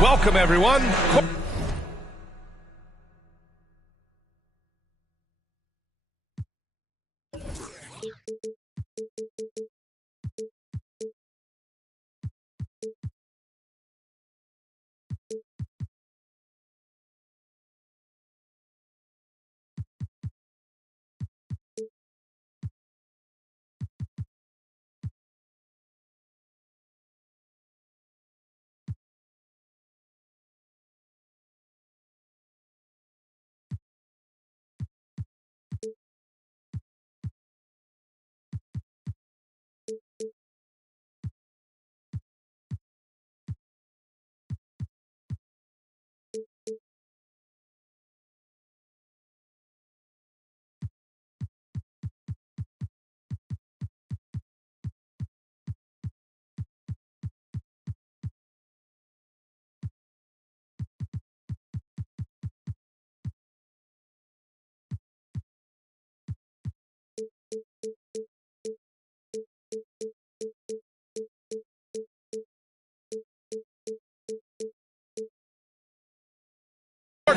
Welcome, everyone.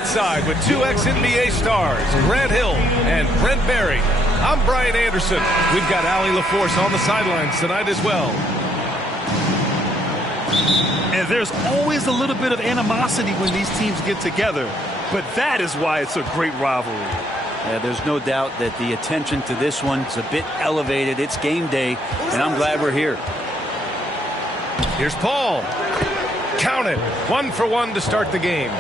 Side with two ex-NBA stars, Grant Hill and Brent Barry. I'm Brian Anderson. We've got Allie LaForce on the sidelines tonight as well. And there's always a little bit of animosity when these teams get together, but that is why it's a great rivalry. Yeah, there's no doubt that the attention to this one's a bit elevated. It's game day, and I'm glad we're here. Here's Paul. Count it. 1 for 1 to start the game.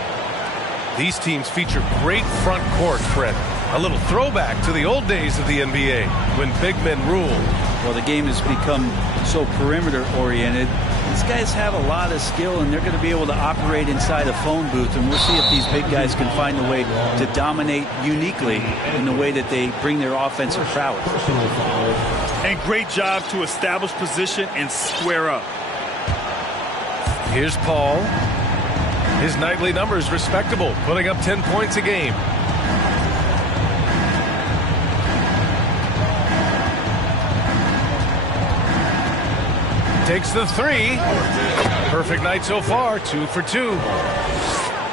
These teams feature great front court, Fred. A little throwback to the old days of the NBA when big men ruled. Well, the game has become so perimeter-oriented. These guys have a lot of skill, and they're going to be able to operate inside a phone booth, and we'll see if these big guys can find a way to dominate uniquely in the way that they bring their offensive prowess. And great job to establish position and square up. Here's Paul. His nightly numbers respectable, putting up 10 points a game. Takes the three. Perfect night so far, 2 for 2.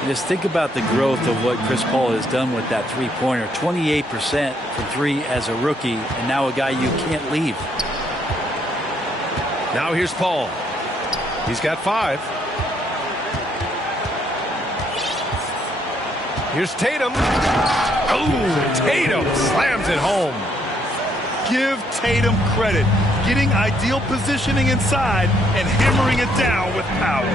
Just think about the growth of what Chris Paul has done with that three-pointer. 28% for three as a rookie, and now a guy you can't leave. Now here's Paul. He's got 5. Here's Tatum. Oh, Tatum slams it home. Give Tatum credit. Getting ideal positioning inside and hammering it down with power.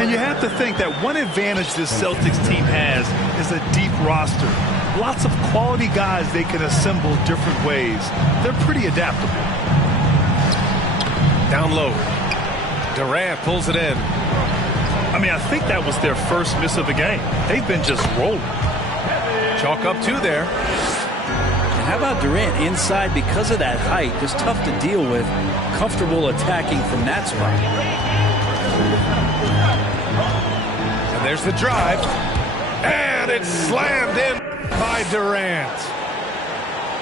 And you have to think that one advantage this Celtics team has is a deep roster. Lots of quality guys they can assemble different ways. They're pretty adaptable. Down low. Durant pulls it in. I mean, I think that was their first miss of the game. They've been just rolling. Chalk up 2 there. And how about Durant inside because of that height? Just tough to deal with. Comfortable attacking from that spot. And there's the drive. And it's slammed in by Durant.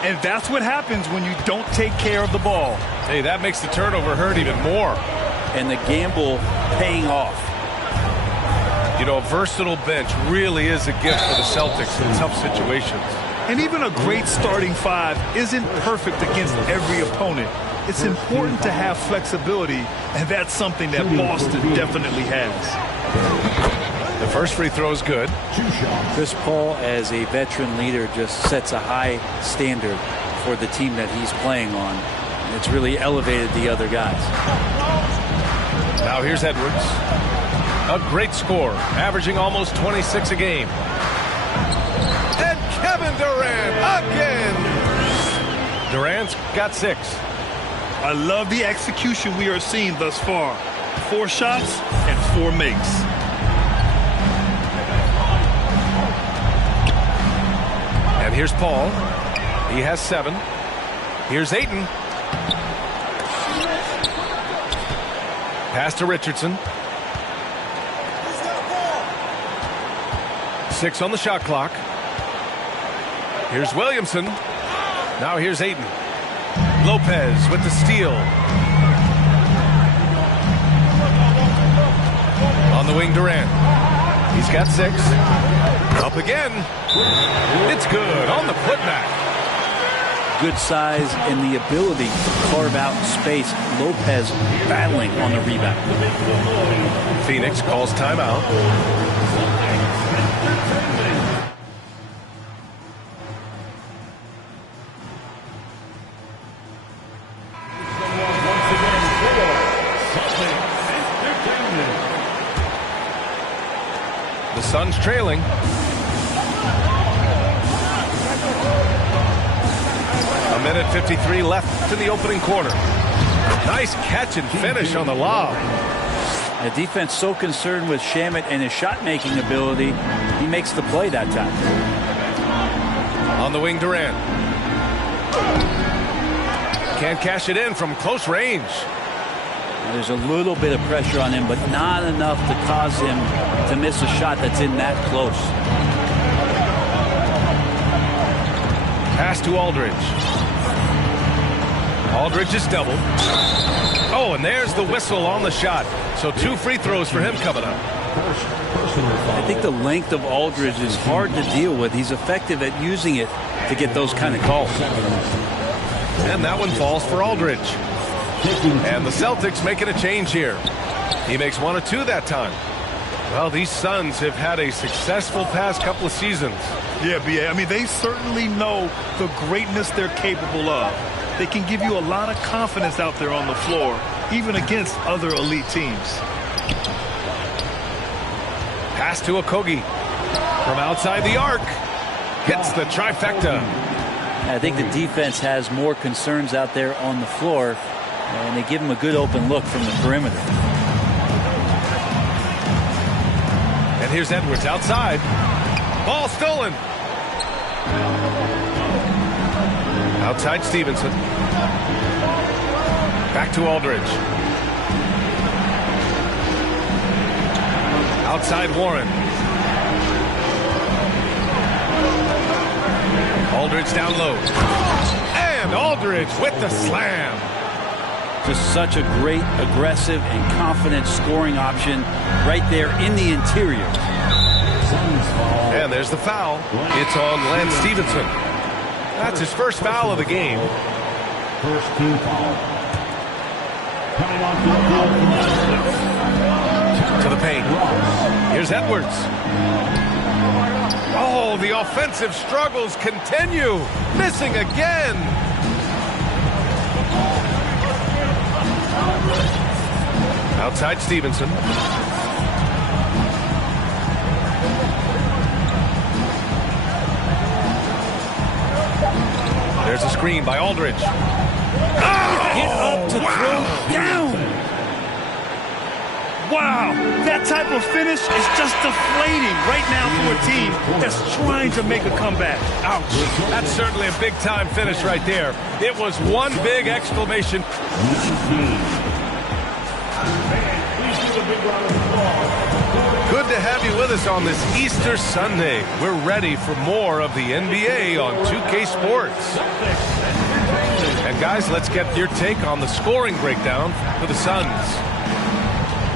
And that's what happens when you don't take care of the ball. Hey, that makes the turnover hurt even more. And the gamble paying off. You know, a versatile bench really is a gift for the Celtics in tough situations. And even a great starting 5 isn't perfect against every opponent. It's important to have flexibility, and that's something that Boston definitely has. The first free throw is good. Chris Paul, as a veteran leader, just sets a high standard for the team that he's playing on. It's really elevated the other guys. Now here's Edwards. A great score, averaging almost 26 a game. And Kevin Durant again. Durant's got 6. I love the execution we are seeing thus far. 4 shots and 4 makes. And here's Paul. He has 7. Here's Ayton. Pass to Richardson. 6 on the shot clock. Here's Williamson. Now here's Ayton. Lopez with the steal. On the wing, Durant. He's got 6. Up again. It's good on the putback. Good size and the ability to carve out space. Lopez battling on the rebound. Phoenix calls timeout. The Suns trailing. A minute 53 left in the opening quarter. Nice catch and finish on the lob. The defense so concerned with Shamet and his shot-making ability, he makes the play that time. On the wing, Durant. Can't cash it in from close range. There's a little bit of pressure on him, but not enough to cause him to miss a shot that's in that close. Pass to Aldridge. Aldridge is doubled. Oh, and there's the whistle on the shot. So 2 free throws for him coming up. I think the length of Aldridge is hard to deal with. He's effective at using it to get those kind of calls. And that one falls for Aldridge. And the Celtics making a change here. He makes 1 of 2 that time. Well, these Suns have had a successful past couple of seasons. Yeah, B.A. I mean, they certainly know the greatness they're capable of. They can give you a lot of confidence out there on the floor, even against other elite teams. Pass to Okogie. From outside the arc. Hits the trifecta. I think the defense has more concerns out there on the floor, and they give him a good open look from the perimeter. And here's Edwards outside. Ball stolen. Outside Stevenson. Back to Aldridge. Outside Warren. Aldridge down low. And Aldridge with the slam. Just such a great, aggressive, and confident scoring option right there in the interior. And there's the foul. It's on Lance Stevenson. That's his first foul of the game. First team foul. To the paint. Here's Edwards. Oh, the offensive struggles continue. Missing again. Outside Stevenson. There's a screen by Aldridge. Get up to throw down. Wow, that type of finish is just deflating right now for a team that's trying to make a comeback. Ouch. That's certainly a big-time finish right there. It was one big exclamation. Good to have you with us on this Easter Sunday. We're ready for more of the NBA on 2K Sports. And guys, let's get your take on the scoring breakdown for the Suns.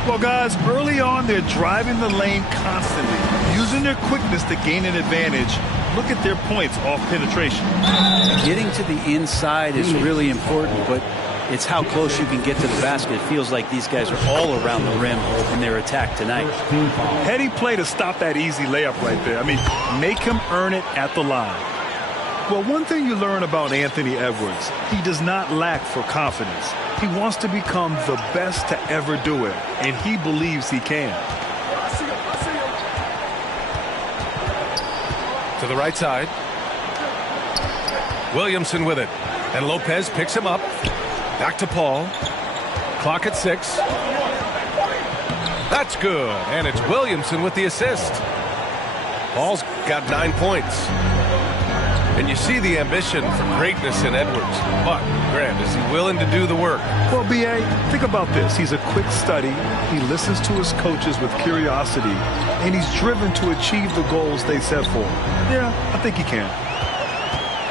Well, guys, early on, they're driving the lane constantly, using their quickness to gain an advantage. Look at their points off penetration. Getting to the inside is really important, but it's how close you can get to the basket. It feels like these guys are all around the rim in their attack tonight. Heady play to stop that easy layup right there. I mean, make him earn it at the line. Well, one thing you learn about Anthony Edwards, he does not lack for confidence. He wants to become the best to ever do it, and he believes he can. To the right side. Williamson with it. And Lopez picks him up. Back to Paul. Clock at 6. That's good. And it's Williamson with the assist. Paul's got 9 points. And you see the ambition for greatness in Edwards. But, Grant, is he willing to do the work? Well, B.A., think about this. He's a quick study. He listens to his coaches with curiosity. And he's driven to achieve the goals they set for him. Yeah, I think he can.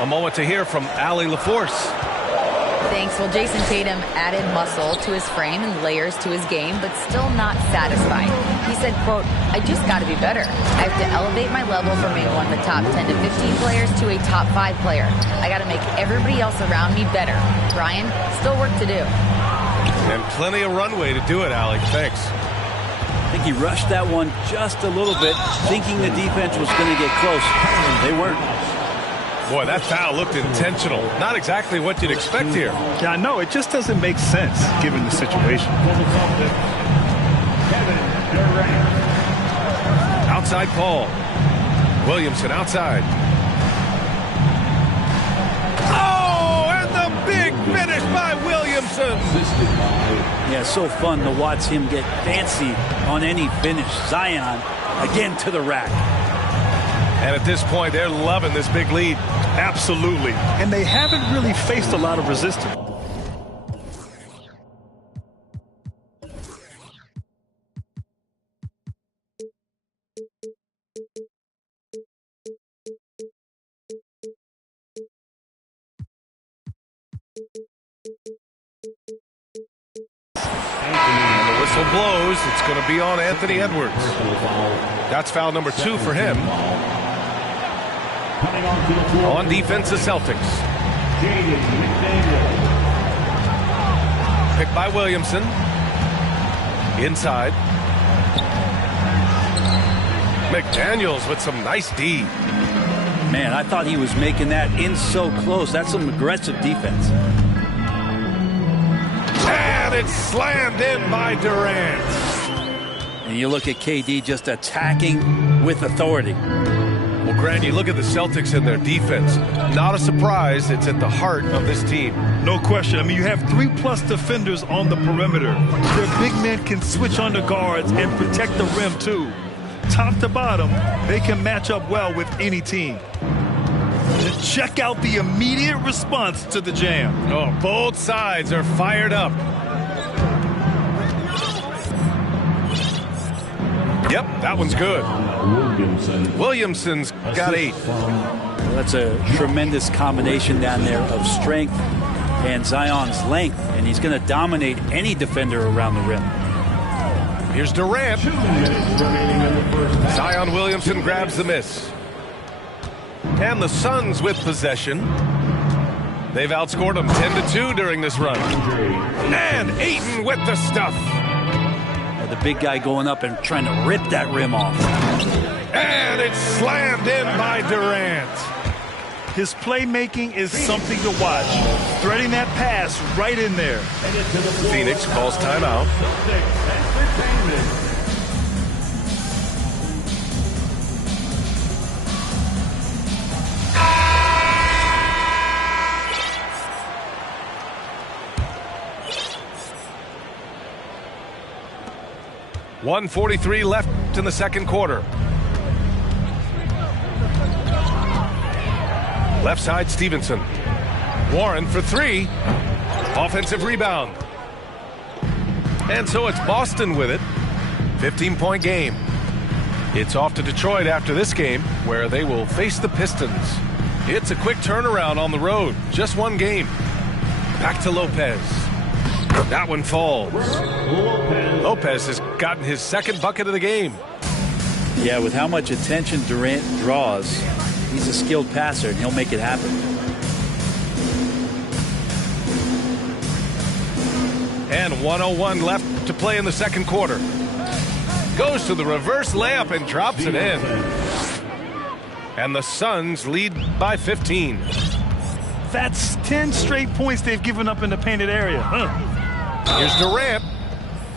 A moment to hear from Allie LaForce. Thanks. Well, Jason Tatum added muscle to his frame and layers to his game, but still not satisfied. He said, quote, "I just got to be better. I have to elevate my level from being one of the top 10 to 15 players to a top 5 player. I got to make everybody else around me better." Brian, still work to do. And plenty of runway to do it, Alec. Thanks. I think he rushed that one just a little bit, thinking the defense was going to get close. They weren't. Boy, that foul looked intentional. Not exactly what you'd expect here. Yeah, I know. It just doesn't make sense given the situation. Outside Paul. Williamson outside. Oh, and the big finish by Williamson. Yeah, so fun to watch him get fancy on any finish. Zion again to the rack. And at this point, they're loving this big lead. Absolutely. And they haven't really faced a lot of resistance. And the whistle blows. It's going to be on Anthony Edwards. That's foul number 2 for him. On defense, the Celtics. Picked by Williamson. Inside. McDaniels with some nice D. Man, I thought he was making that in so close. That's some aggressive defense. And it's slammed in by Durant. And you look at KD just attacking with authority. Well, Grant, you look at the Celtics and their defense. Not a surprise. It's at the heart of this team. No question. I mean, you have 3+ defenders on the perimeter. Their big men can switch on the guards and protect the rim, too. Top to bottom, they can match up well with any team. Check out the immediate response to the jam. Oh, both sides are fired up. Yep, that one's good. Williamson's got 8. Well, that's a tremendous combination down there of strength and Zion's length, and he's going to dominate any defender around the rim. Here's Durant. Zion Williamson grabs the miss. And the Suns with possession. They've outscored them 10-2 during this run. And Ayton with the stuff. The big guy going up and trying to rip that rim off. And it's slammed in by Durant. His playmaking is something to watch. Threading that pass right in there. Phoenix calls timeout. .143 left in the second quarter. Left side, Stevenson. Warren for 3. Offensive rebound. And so it's Boston with it. 15-point game. It's off to Detroit after this game, where they will face the Pistons. It's a quick turnaround on the road. Just one game. Back to Lopez. That one falls. Lopez has gotten his second bucket of the game. Yeah, with how much attention Durant draws, he's a skilled passer, and he'll make it happen. And 1:01 left to play in the second quarter. Goes to the reverse layup and drops it in. And the Suns lead by 15. That's 10 straight points they've given up in the painted area. Here's Durant.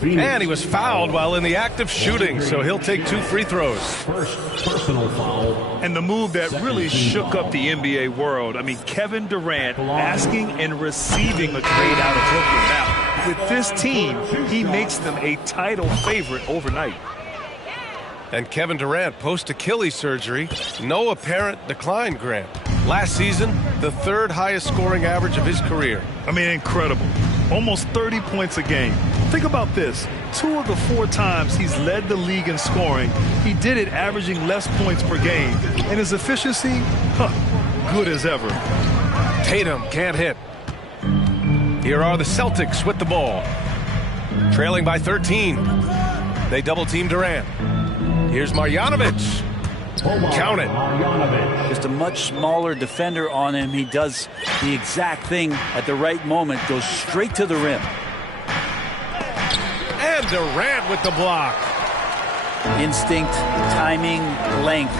And he was fouled while in the act of shooting, so he'll take 2 free throws. First personal foul. And the move that really shook up the NBA world. I mean, Kevin Durant asking and receiving a trade out of Brooklyn. Now, with this team, he makes them a title favorite overnight. And Kevin Durant, post-Achilles surgery, no apparent decline, Grant. Last season, the 3rd highest scoring average of his career. I mean, incredible. Almost 30 points a game. Think about this. 2 of the 4 times he's led the league in scoring, he did it averaging less points per game. And his efficiency, good as ever. Tatum can't hit. Here are the Celtics with the ball. Trailing by 13. They double-team Durant. Here's Marjanovic. Count it. Just a much smaller defender on him. He does the exact thing at the right moment. Goes straight to the rim. And Durant with the block. Instinct, timing, length.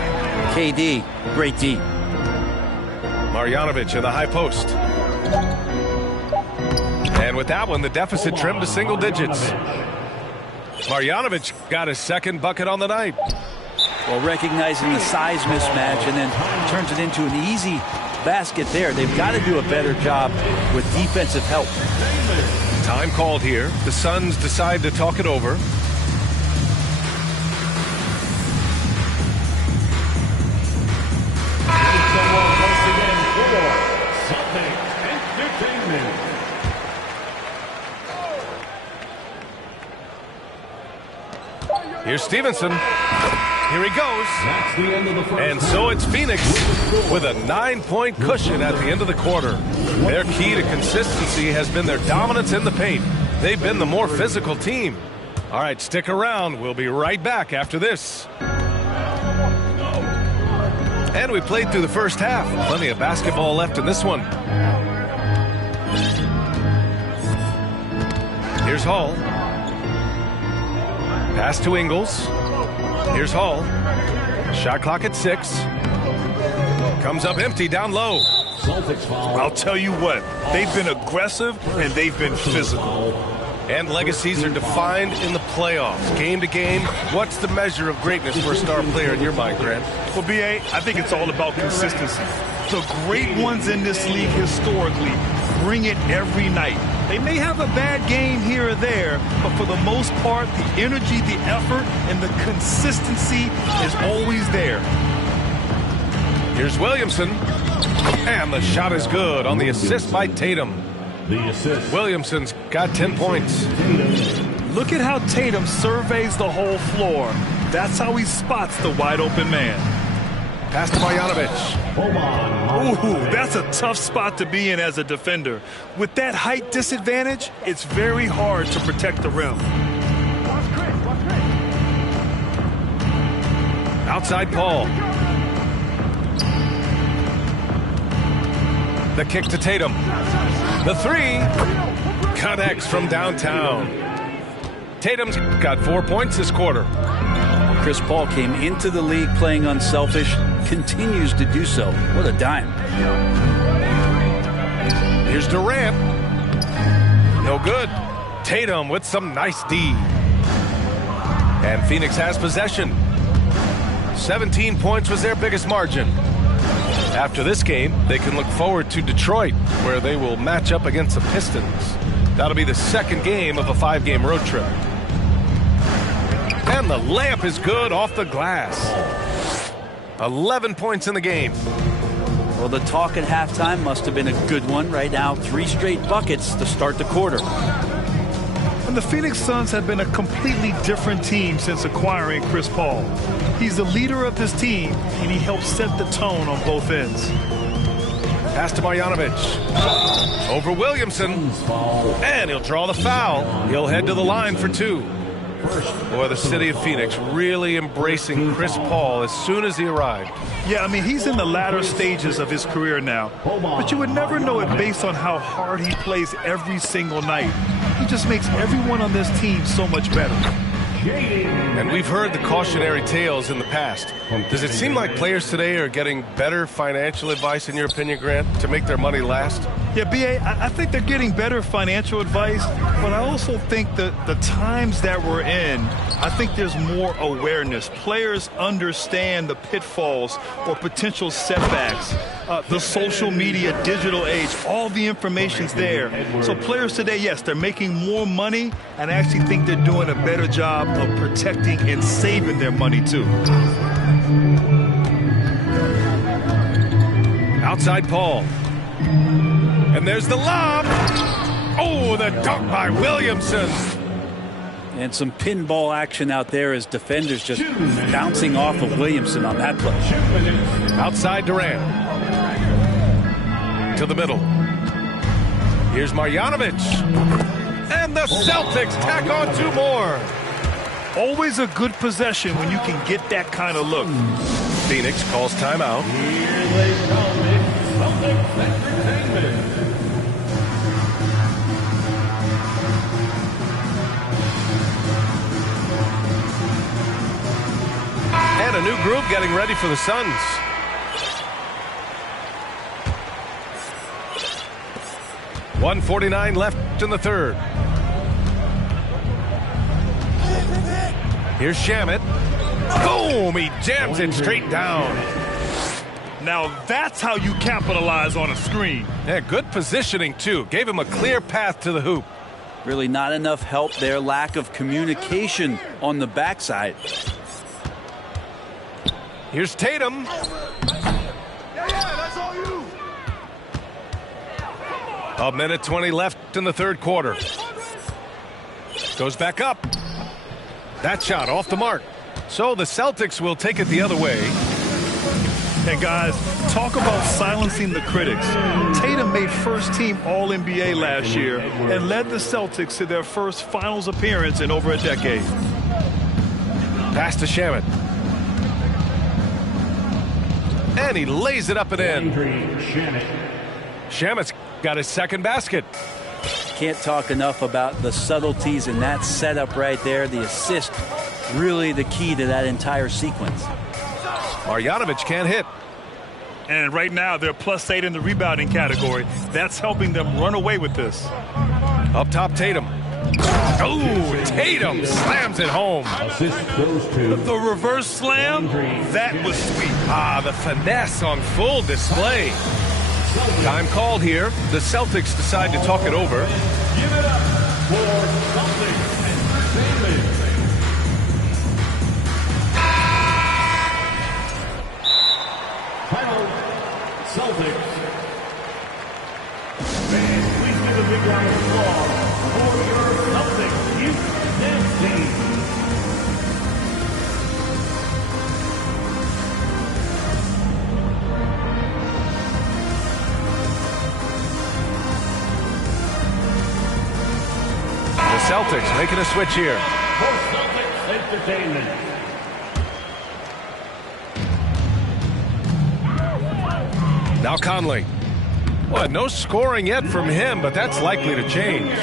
KD, great D. Marjanovic in the high post. And with that one, the deficit trimmed to single digits. Marjanovic got his second bucket on the night. Well, recognizing the size mismatch and then turns it into an easy basket there. They've got to do a better job with defensive help. Time called here. The Suns decide to talk it over. Here's Stevenson. Here he goes. And so it's Phoenix with a 9-point cushion at the end of the quarter. Their key to consistency has been their dominance in the paint. They've been the more physical team. All right, stick around. We'll be right back after this. And we played through the first half. Plenty of basketball left in this one. Here's Hall. Pass to Ingles. Here's Hall. Shot clock at 6. Comes up empty down low. I'll tell you what, they've been aggressive and they've been physical. And legacies are defined in the playoffs. Game to game, what's the measure of greatness for a star player in your mind, Grant? Well, B.A., I think it's all about consistency. The great ones in this league historically bring it every night. They may have a bad game here or there, but for the most part, the energy, the effort, and the consistency is always there. Here's Williamson. And the shot is good on the assist by Tatum. Williamson's got 10 points. Look at how Tatum surveys the whole floor. That's how he spots the wide open man. Pass to Marjanovic. Ooh, that's a tough spot to be in as a defender. With that height disadvantage, it's very hard to protect the rim. Outside Paul. The kick to Tatum. The three connects from downtown. Tatum's got 4 points this quarter. Chris Paul came into the league playing unselfish, continues to do so. What a dime. Here's Durant. No good. Tatum with some nice D. And Phoenix has possession. 17 points was their biggest margin. After this game, they can look forward to Detroit, where they will match up against the Pistons. That'll be the second game of a 5-game road trip. And the layup is good off the glass. 11 points in the game. Well, the talk at halftime must have been a good one. Right now, 3 straight buckets to start the quarter. And the Phoenix Suns have been a completely different team since acquiring Chris Paul. He's the leader of this team, and he helps set the tone on both ends. Pass to Marjanovic. Over Williamson. And he'll draw the foul. He'll head to the line for 2. Boy, the city of Phoenix really embracing Chris Paul as soon as he arrived. Yeah, I mean, he's in the latter stages of his career now. But you would never know it based on how hard he plays every single night. He just makes everyone on this team so much better. And we've heard the cautionary tales in the past. Does it seem like players today are getting better financial advice, in your opinion, Grant, to make their money last? Yeah, B.A., I think they're getting better financial advice, but I also think that the times that we're in, I think there's more awareness. Players understand the pitfalls or potential setbacks. The social media, digital age, all the information's there. So players today, yes, they're making more money, and I actually think they're doing a better job of protecting and saving their money, too. Outside Paul. And there's the lob. Oh, the dunk by Williamson. And some pinball action out there as defenders just bouncing off of Williamson on that play. Outside Durant. To the middle. Here's Marjanovic. And the Celtics tack on 2 more. Always a good possession when you can get that kind of look. Phoenix calls timeout. Here they come. It's Celtics Entertainment. And a new group getting ready for the Suns. .149 left in the third. Here's Shamet. Boom! He jams it straight down. Now that's how you capitalize on a screen. Yeah, good positioning, too. Gave him a clear path to the hoop. Really not enough help there. Lack of communication on the backside. Here's Tatum. A minute 20 left in the third quarter. Goes back up. That shot off the mark. So the Celtics will take it the other way. Hey guys, talk about silencing the critics. Tatum made first-team All-NBA last year and led the Celtics to their first finals appearance in over a decade. Pass to Shamet. And he lays it up and in. Shamet's got his second basket. Can't talk enough about the subtleties in that setup right there. The assist, really the key to that entire sequence. Marjanovic can't hit. And right now they're +8 in the rebounding category. That's helping them run away with this. Up top, Tatum. Oh, Tatum slams it home. Assist goes to The reverse slam, that was sweet. Ah, the finesse on full display. Time called here. The Celtics decide to talk it over. Give it up for Celtics Entertainment. Title Celtics. Fans, please give a big round of applause for your Celtics Houston team. Celtics making a switch here. For Celtics Entertainment. Now Conley. Well, no scoring yet from him, but that's likely to change.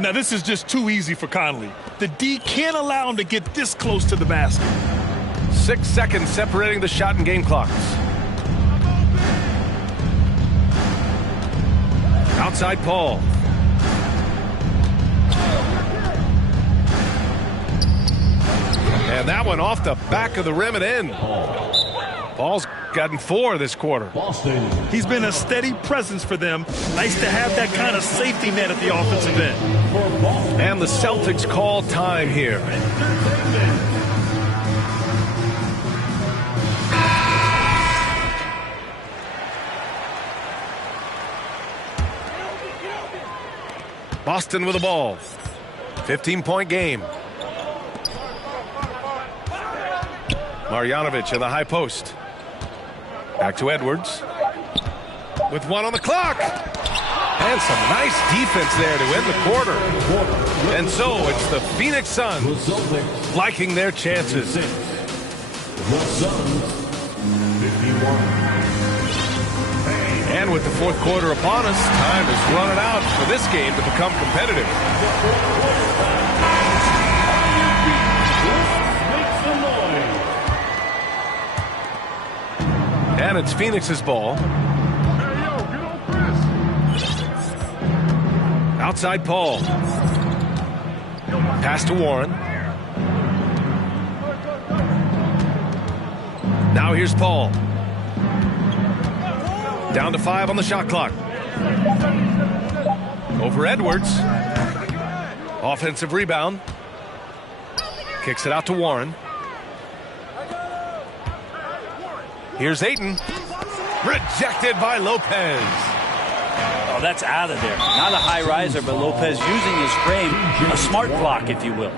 Now this is just too easy for Conley. The D can't allow him to get this close to the basket. 6 seconds separating the shot and game clocks. Outside Paul. And that one off the back of the rim and in. Paul's gotten 4 this quarter. Boston. He's been a steady presence for them. Nice to have that kind of safety net at the offensive end. For Boston. And the Celtics call time here. Boston with the ball. 15-point game. Marjanovic in the high post. Back to Edwards. With 1 on the clock. And some nice defense there to end the quarter. And so it's the Phoenix Suns liking their chances. The Suns, 51. And with the fourth quarter upon us, time is running out for this game to become competitive. And it's Phoenix's ball. Outside Paul. Pass to Warren. Now here's Paul. Down to 5 on the shot clock. Over Edwards. Offensive rebound. Kicks it out to Warren. Here's Ayton. Rejected by Lopez. Oh, that's out of there. Not a high riser, but Lopez using his frame, a smart block, if you will.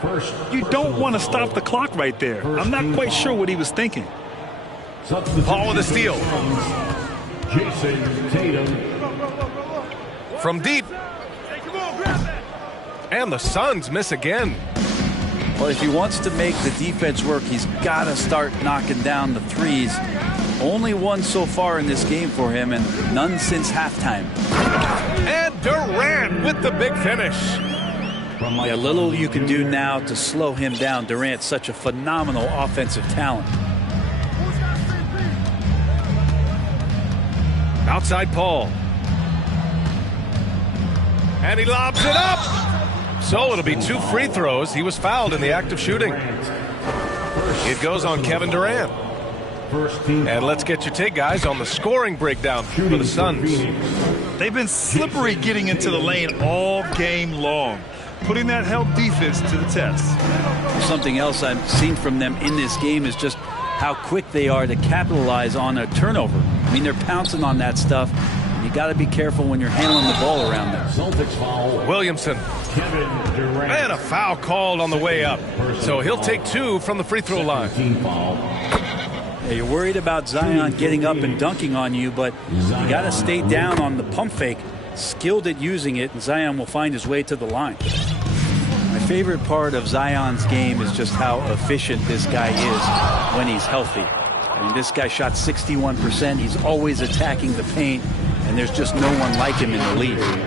First, You don't want to stop the clock right there. I'm not quite sure what he was thinking. substitution Paul with a steal. Jason Tatum. from deep. And the Suns miss again. Well, if he wants to make the defense work, he's got to start knocking down the threes. Only one so far in this game for him, and none since halftime. And Durant with the big finish. Yeah, little you can do now to slow him down. Durant's such a phenomenal offensive talent. Outside Paul. And he lobs it up. So it'll be 2 free throws. He was fouled in the act of shooting. It goes on Kevin Durant. And let's get your take, guys, on the scoring breakdown for the Suns. They've been slippery getting into the lane all game long, putting that help defense to the test. Something else I've seen from them in this game is just how quick they are to capitalize on a turnover. I mean, they're pouncing on that stuff. You got to be careful when you're handling the ball around them. Williamson. And a foul called on the way up. So he'll take 2 from the free throw line. Yeah, you're worried about Zion getting up and dunking on you, but you got to stay down on the pump fake, skilled at using it, and Zion will find his way to the line. My favorite part of Zion's game is just how efficient this guy is when he's healthy. I mean, this guy shot 61%. He's always attacking the paint, and there's just no one like him in the league.